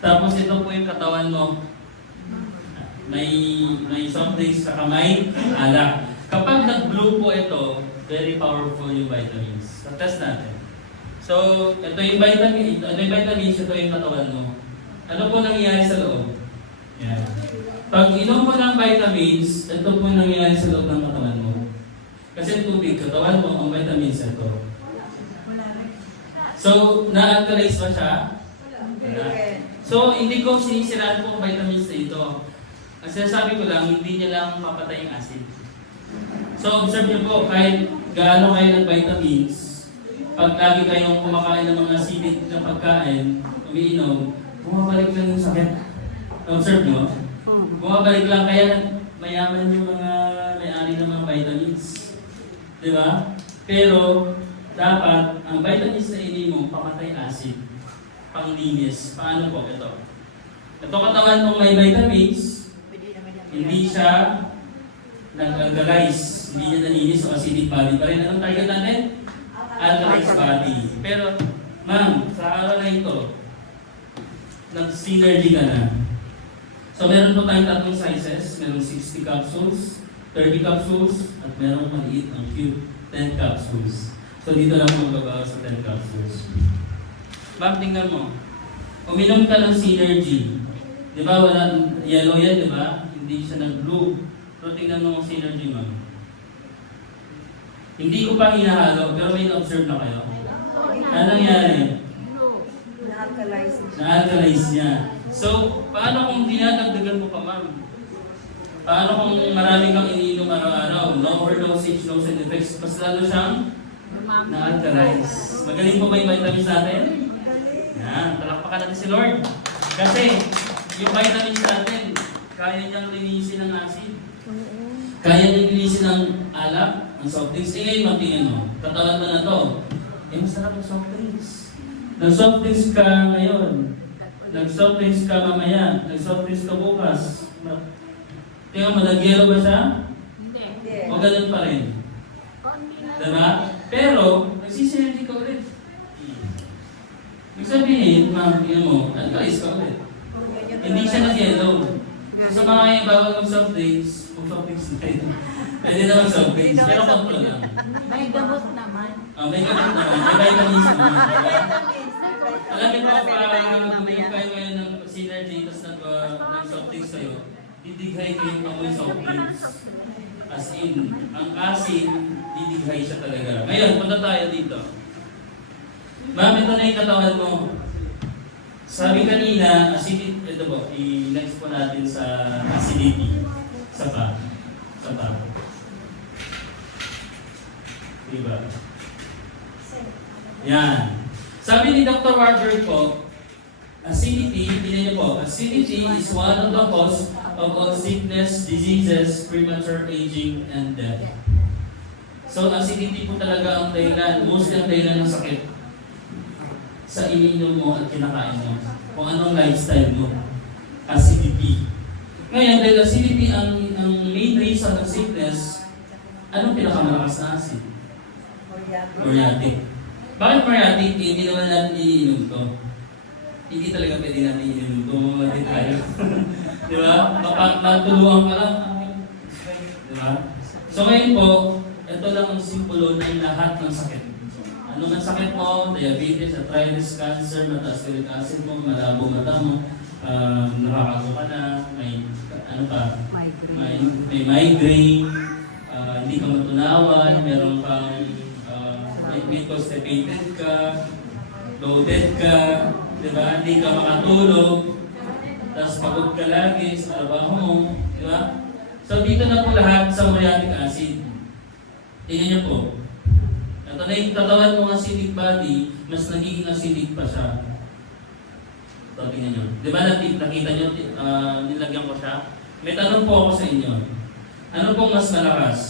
Tapos ito po yung katawan mo. May soft drinks sa kamay, alak. Kapag nag-blue po ito, very powerful yung vitamins. Test natin. So, ito yung vitamins, ito yung katawan mo. Ano po nangyayari sa loob? Yan. Pag inom mo ng vitamins, ito po nangyayari sa loob ng katawan mo. Kasi tubig, katawan mo, ang vitamins ito. So, na-alkalize ba siya? Wala. So, hindi ko sinisiraan po ang vitamins na ito. Ang sinasabi ko lang, hindi niya lang papatay yung acid. So, observe niyo po, kahit gaano kayo ng vitamins, pag lagi kayong kumakain ng mga acidic na pagkain, umiinom, bumabalik lang yung sakit. Observe niyo? Bumabalik lang, kaya mayaman yung mga may-ari ng mga vitamins. Di ba? Pero, dapat, ang vitamins na inimong, pamatay acid, panglinis. Paano po ito? Ito katawan ng may vitamins, hindi siya nag-alkalize, hindi niya naninis o acidic body pa rin. Anong target natin? Alkalized body. Pero, ma'am, sa araw na ito, nag-synergy ka na. So, meron po tayong tatlong sizes. Meron 60 capsules, 30 capsules, at meron maliit ang cube, 10 capsules. So, dito lang po magbabawa sa 10 capsules. Ma'am, tingnan mo. Uminom ka ng synergy. Di ba, wala, yellow yan, di ba? Hindi siya nag-blue. Pero tingnan mo ang synergy, ma'am. Hindi ko pa hinahalo, pero may na-observe na kayo. Ano nangyari? Na-alkalize niya. So, paano kung dinadagdagan mo pa, ma'am? Paano kung marami kang iniinom araw-araw? No overdosage, no side effects. Mas lalo siyang na-alkalize. Magaling po ba yung vitamins natin? Yan, talakpakan natin si Lord. Kasi, yung vitamins natin, kaya niyang linisin ng acid. Kaya niyang linisin ng alak, ng soft drinks. Eh ngayon, magtingin mo. Katawan mo na to. Eh, masarap ng soft drinks. Nag-soft drinks ka ngayon. Nag-soft drinks ka mamaya. Nag-soft drinks ka bukas. Tingnan mo, nag-yelo ba siya? Hindi. O ganun pa rin? Diba? Pero, nagsisinergy ka ulit. Ibig sabihin, ma'am, tingnan mo, alkalize ka ulit. Hindi siya nag-yellow. Sa mga bawal ng soft drinks, mag-soft drinks na ito. Pwede na mag-soft drinks, pero control lang. May gamot naman. May gamot naman, may vitamins naman. Alam niyo po, kung kayo ngayon ng synergy, tapos nag-soft drinks kayo, didighay kayo ng mga soft drinks. As in, ang acid, didighay siya talaga. Ngayon, punta tayo dito. Ma'am, ito na yung katawan mo. Sabi kanina, acidic, ito po, i-next po natin sa acidity. Sa pa. Diba? Yan. Sabi ni Dr. Warburg po, acidity, tingnan niyo po, acidity is one of the cause of all sickness, diseases, premature aging, and death. So, acidity po talaga ang dahilan, mostly ang dahilan ng sakit sa iniinom mo at kinakain mo. Kung anong lifestyle mo. Acidity. Ngayon, dahil acidity ang main reason ng sickness, anong pinakamalakas na acid? Muriatic. Bakit muriatic? Hindi naman natin iniinom to. Hindi talaga pwede natin iniinom to. Mamamatid tayo. Di ba? Matuluan ka lang. Di ba? So ngayon po, ito lang ang simbolo ng lahat ng sakit. Ano man sakit mo, diabetes, arthritis, cancer, mataas uric acid mo, malabo mata mo, nakakago ka na, may ano pa? May migraine, hindi ka matunawan, meron kang may constipated ka, loaded ka, di ba? Hindi ka makatulog, tapos pagod ka lagi sa trabaho mo, di ba? So dito na po lahat sa muriatic acid. Tingnan niyo po. Ito na yung katawan mo ng acidic body, mas nagiging acidic pa siya. Ito, tingnan nyo. Di ba nakita nyo, nilagyan ko siya? May tanong po ako sa inyo. Ano pong mas malakas?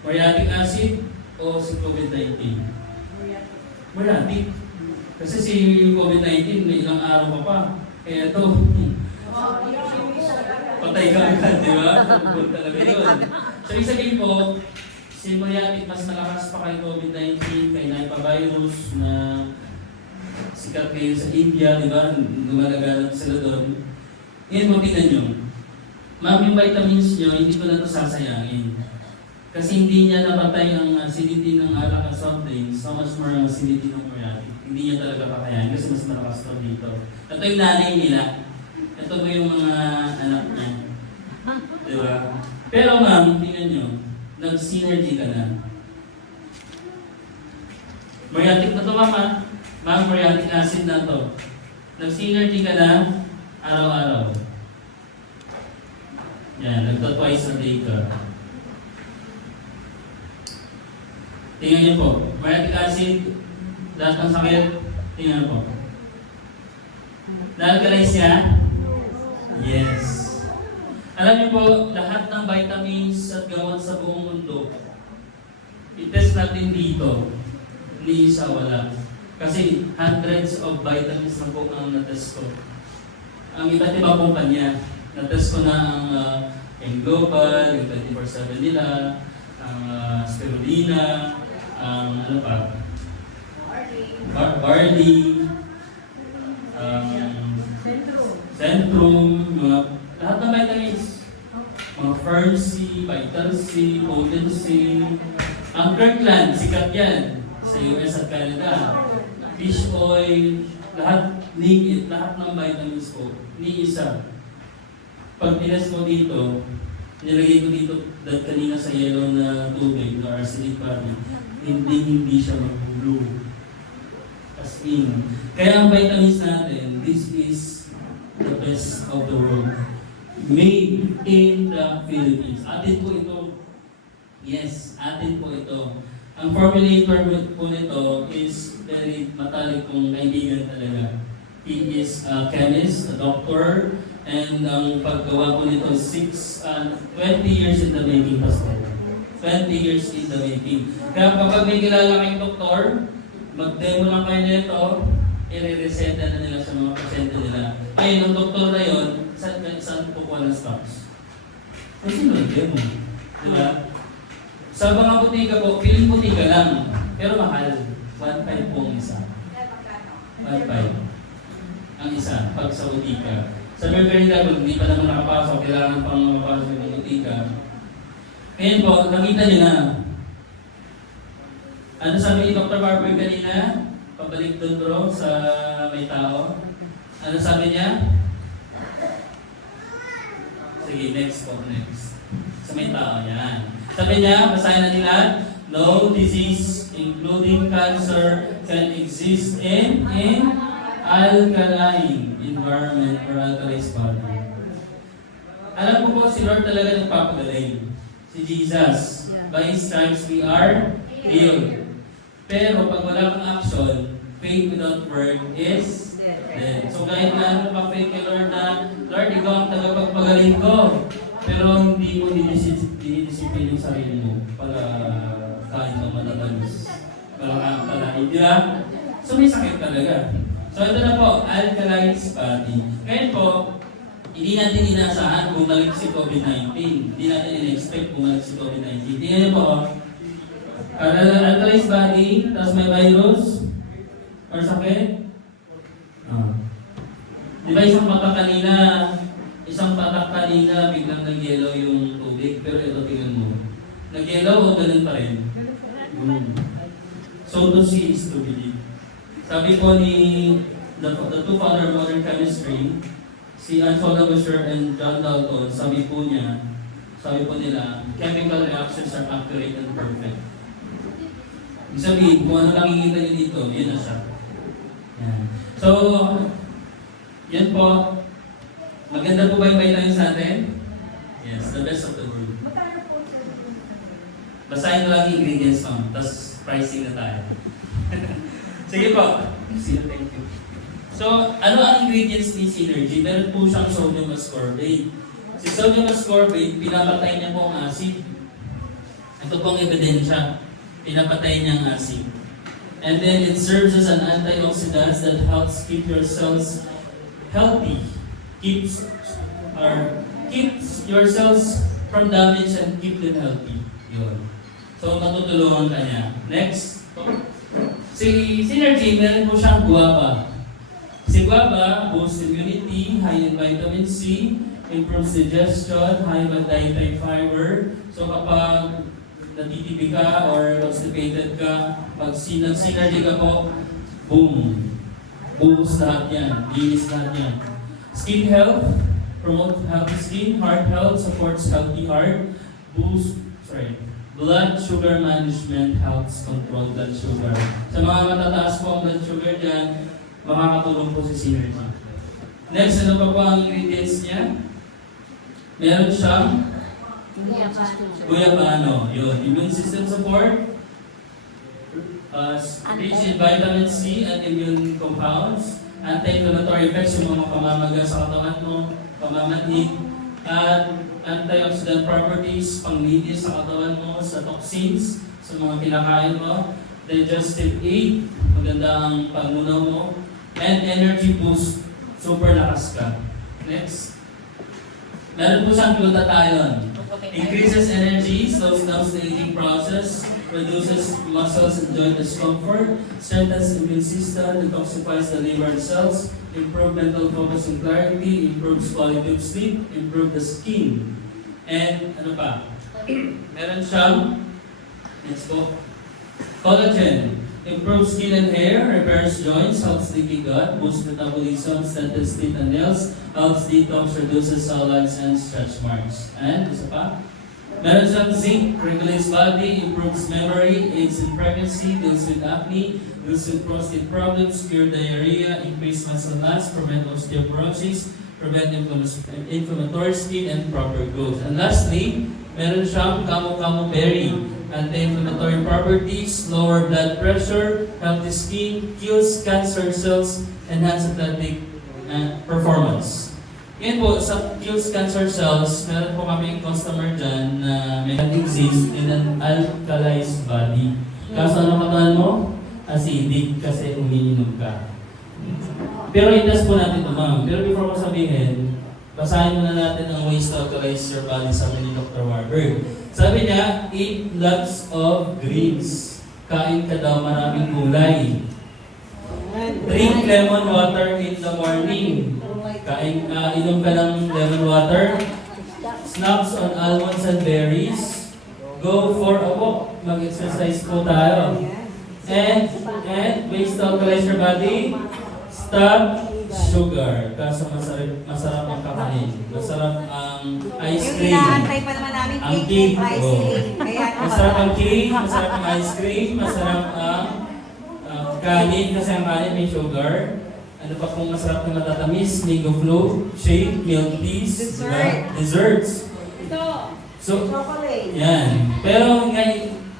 Muriatic acid o si COVID-19? Muriatic. Kasi si COVID-19, may ilang araw pa. Kaya ito, patay ka agad, di ba? Good talaga yun. So, ibig sabihin po, si muriatic mas malakas pa kay COVID-19, kay Nipah virus na sikat ngayon sa India, di ba? Lumalaganap sila doon. Ngayon mo, tingnan nyo. Ma'am, yung vitamins nyo, hindi ko na ito sasayangin. Kasi hindi niya napatay ang acidity ng alak at soft drinks, so much more ang acidity ng muriatic. Hindi niya talaga pakayanin kasi mas malakas ito dito. Ito yung nanay nila. Ito po yung mga anak niya. Di ba? Pero ma'am, tingnan nyo, nag-synergy ka na. Muriatic na ito, mama. Ma'am, muriatic acid na ito. Nag-synergy ka na araw-araw. Yan, nagto twice a day ka. Tingnan niyo po, muriatic acid, lahat ng sakit, tingnan niyo po. Na-alkalize niya? Yes. Alam niyo po, lahat ng vitamins at gamot sa buong mundo, i-test natin dito, ni isa wala. Kasi hundreds of vitamins na po ang na-test ko. Ang iba't ibang kumpanya, na-test ko na ang Global, yung 24/7 nila, ang Spirulina, ang ano pa? Barley, Centrum, lahat ng vitamins. Mga Fern C, Vital C, Potent C. Ang Kirkland, sikat yan sa US at Canada. Fish oil, lahat, name it, lahat ng vitamins ko, ni isa. Pag tinest ko dito, nilagay ko dito dahil kanina sa yellow na tubig, na arsenic body, hindi siya mag-blue. As in. Kaya ang vitamins natin, this is the best of the world. Made in the Philippines. Atin po ito. Yes, atin po ito. Ang formulator po nito is very matalik kong kaibigan talaga. He is a chemist, a doctor, and ang paggawa po nito 20 years in the making, Pastor. 20 years in the making. Kaya kapag may kilala kayong doktor, mag-demo lang kayo nito, i-reseta na nila sa mga pasyente nila. Ayun, ang doktor na yun, saan kukuha ng stocks? Kasi nag-demo. Diba? Sa mga butika po, piling butika lang, pero mahal. 1.5 po ang isa. 1.5 ang isa, pag sa butika. Sa Mercury level, hindi pa naman nakapasok, kailangan pang makapasok ng butika. Ngayon po, nakita niyo na. Ano sabi ni Dr. Barber kanina? Pabalik doon bro sa may tao. Ano sabi niya? Sige, next po, next. Sa may tao, yan. Sabi niya, basahin na nila, no disease, including cancer, can exist in alkaline environment or alkalized body. Alam mo po, si Lord talaga nagpapagaling. Si Jesus. By His stripes we are healed. Pero pag wala kang action, faith without work is dead. So kahit na ano pa faith kay Lord na, Lord, ikaw ang tagapagpagaling ko. Pero hindi mo dinidisiplin yung sarili mo para kain ng matatamis. Pala, hindi ba? So may sakit talaga. So ito na po, alkalized body. Ngayon po, hindi natin inasahan bumalik si COVID-19. Hindi natin in-expect bumalik si COVID-19. Tingnan niyo po, alkalized body, tapos may virus, or sakit. Di ba isang patak kanina, biglang nag-yellow yung tubig, pero ito tingnan mo. Nag-yellow o ganun pa rin? So to see is to believe. Sabi po ni the two founder of modern chemistry, si Anton Lavoisier and John Dalton, sabi po nila, chemical reactions are accurate and perfect. Ibig sabihin, kung ano nakikita niyo dito, yun na siya. Yan. So, yan po. Maganda po ba yung vitamins natin? Yes, the best of the world. Basahin ko lang yung ingredients mo, tapos pricing na tayo. Sige po. Thank you. So, ano ang ingredients ni Synergy? Meron po siyang sodium ascorbate. Si sodium ascorbate, pinapatay niya po ang acid. Ito pong ebidensya. Pinapatay niya ang acid. And then it serves as an antioxidant that helps keep your cells healthy. Keeps your cells from damage and keep them healthy. Yun. So, matutulungan ka niya. Next. Si Synergy, meron po siyang guava. Si guava boosts immunity, high in vitamin C, improves digestion, high in dietary fiber. So kapag natitibi ka or constipated ka, pag synergy ka po, boom! Buhos lahat yan, linis lahat yan. Skin health, promote healthy skin, heart health, supports healthy heart, blood sugar management helps control blood sugar. Sa mga matataas po ang blood sugar dyan, makakatulong po si Synergy. Next, ano pa po ang ingredients niya? Meron siyang guyabano. Yun, immune system support, rich in vitamin C and immune compounds, anti-inflammatory effects yung mga pamamaga sa katawan mo, pamamanhid, at antioxidant properties, panglinis sa katawan mo, sa toxins, sa mga kinakain mo, digestive aid, maganda ang pangunaw mo, and energy boost, super lakas ka. Next. Meron po siyang glutathione. Increases energy, slows down the aging process, reduces muscles and joint discomfort, strengthens immune system, detoxifies the liver cells, improve mental focus and clarity, improves quality of sleep, improve the skin. And ano pa? Meron siyang, next po, collagen. Improves skin and hair, repairs joints, helps leaky gut, boosts metabolism, strengthens teeth and nails, helps detox, reduces cellulite and stretch marks. And isa pa? Meron siyang zinc, regulates body, improves memory, aids in pregnancy, deals with acne, deals with prostate problems, cure diarrhea, increase muscle mass, prevent osteoporosis, prevent inflammatory skin, and proper growth. And lastly, meron siyang Camu berry, anti-inflammatory properties, lower blood pressure, healthy skin, kills cancer cells, enhance athletic performance. Ngayon po, sa kills cancer cells, meron po kaming customer dyan na may exist in an alkalized body. Kaso ano katawan mo? Acidic kasi umiinom ka. Pero i-test po natin ito, ma'am. Pero before ko sabihin, basahin muna natin ang ways to alkalize your body, sabi ni Dr. Warburg. Sabi niya, eat lots of greens. Kain ka daw maraming gulay. Drink lemon water in the morning. Inom ka ng lemon water. Snacks on almonds and berries. Go for a walk. Mag-exercise po tayo. And ways to alkalize your body. Stop sugar. Kaso masarap ang kakain. Masarap ang ice cream. Yung inaantay pa naman namin Ang cake, cake. ice Oh. cream. Kaya Masarap ang cake, masarap ang ice cream, masarap ang kanin kasi ang kanin may sugar. Ano pa kung masarap na matatamis? Mango float, shake, milk teas, Dessert. diba? Desserts. So, chocolate. yan. Pero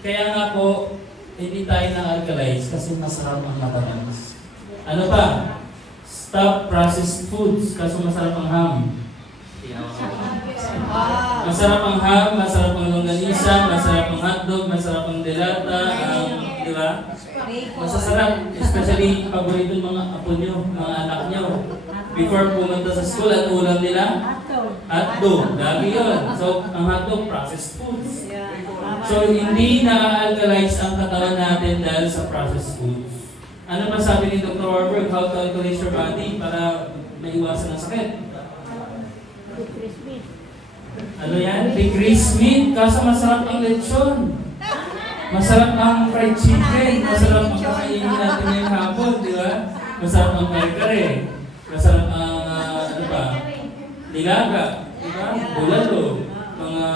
kaya nga po, hindi tayo na-alkalize kasi masarap ang matatamis. Ano pa? Stop processed foods kasi masarap ang ham. Masarap ang ham, masarap ang longganisa, masarap ang hotdog, masarap ang delata, di ba? Masasarap, especially paborito ng mga apo nyo, mga anak nyo. Before pumunta sa school, at ulam nila? Hotdog. Lagi yun. So, ang hotdog, processed foods. So, hindi na-alkalize ang katawan natin dahil sa processed foods. Ano ba sabi ni Dr. Warburg? How to alkalize your body para maiwasan ang sakit? Ano yan? Decrease meat. Kaso masarap ang lechon. Masarap ang fried chicken. Masarap ang kakainin natin ngayong hapon, di ba? Masarap ang kare-kare. Masarap ang, ano ba? Nilaga. Di ba? Bulalo. Mga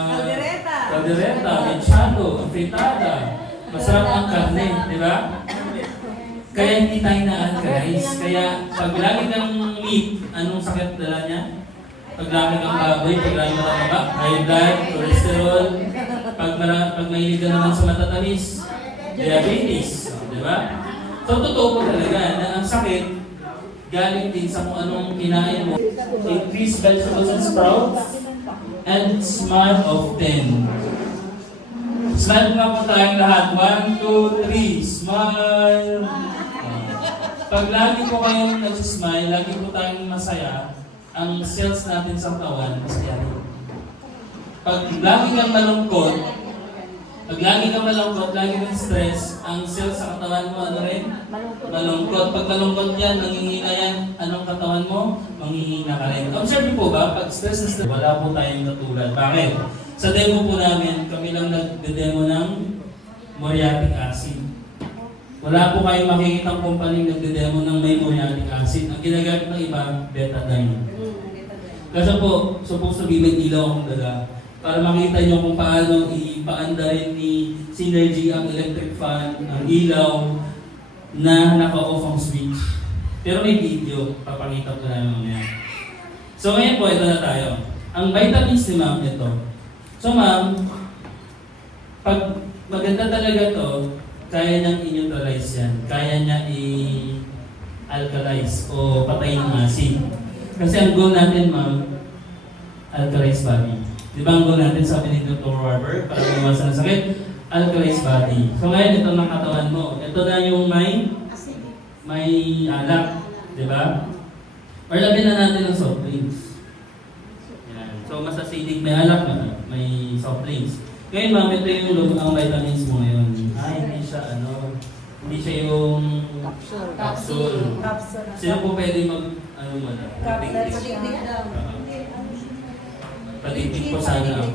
kaldereta, mechado, fritada. Masarap ang karne, di ba? Kaya hindi tayo na-alkalize. Kaya pag lagi kang meat, anong sakit dala niya? Pag lagi kang baboy, pag lagi kang mataba, high blood, cholesterol, pag mahilig ka naman sa matatamis, diabetes, di ba? So, totoo po talaga na ang sakit galing din sa kung anong kinain mo. Increase vegetables and sprouts, and smile often. Smile nga po tayong lahat. 1, 2, 3. Smile. Pag lagi po kayong nag-smile, lagi po tayong masaya, ang cells natin sa katawan, masaya rin. Pag lagi kang malungkot, Pag lagi ka malungkot, lagi kang stress, ang cells sa katawan mo, ano rin? Malungkot. Malungkot. Pag malungkot yan, nangingina yan, anong katawan mo? Mangingina ka rin. Observe niyo po ba, pag stress na stress, wala po tayong katulad. Bakit? Sa demo po namin, kami lang nagde-demo ng muriatic acid. Wala po kayong makikita ang company nagde-demo ng may muriatic acid. Ang ginagamit ng iba, betadine. Kasi po, supposed to be may ilaw akong daga. Para makita nyo kung paano ipaanda rin ni Synergy ang electric fan, ang ilaw na naka-off ang switch. Pero may video, papakita ko na mamaya. So ngayon po, ito na tayo. Ang vitamins ni ma'am, ito. So ma'am, pag maganda talaga to, kaya niyang i-neutralize yan. Kaya niya i-alkalize o patayin ng acid. Kasi ang goal natin ma'am, alkalize body. Di ba ang goal natin sabi ni Dr. Warburg para maiwasan ang sakit? Alkalize body. So ngayon ito ng katawan mo. Ito na yung may alak. Di ba? Or labi na natin ng soft drinks. Yan. So mas acidic may alak na may soft drinks. Ngayon ma'am, ito yung ang vitamins mo ngayon. Hindi siya hindi siya yung capsule. Sino po pwede Capsule. Patigpig po sana ako.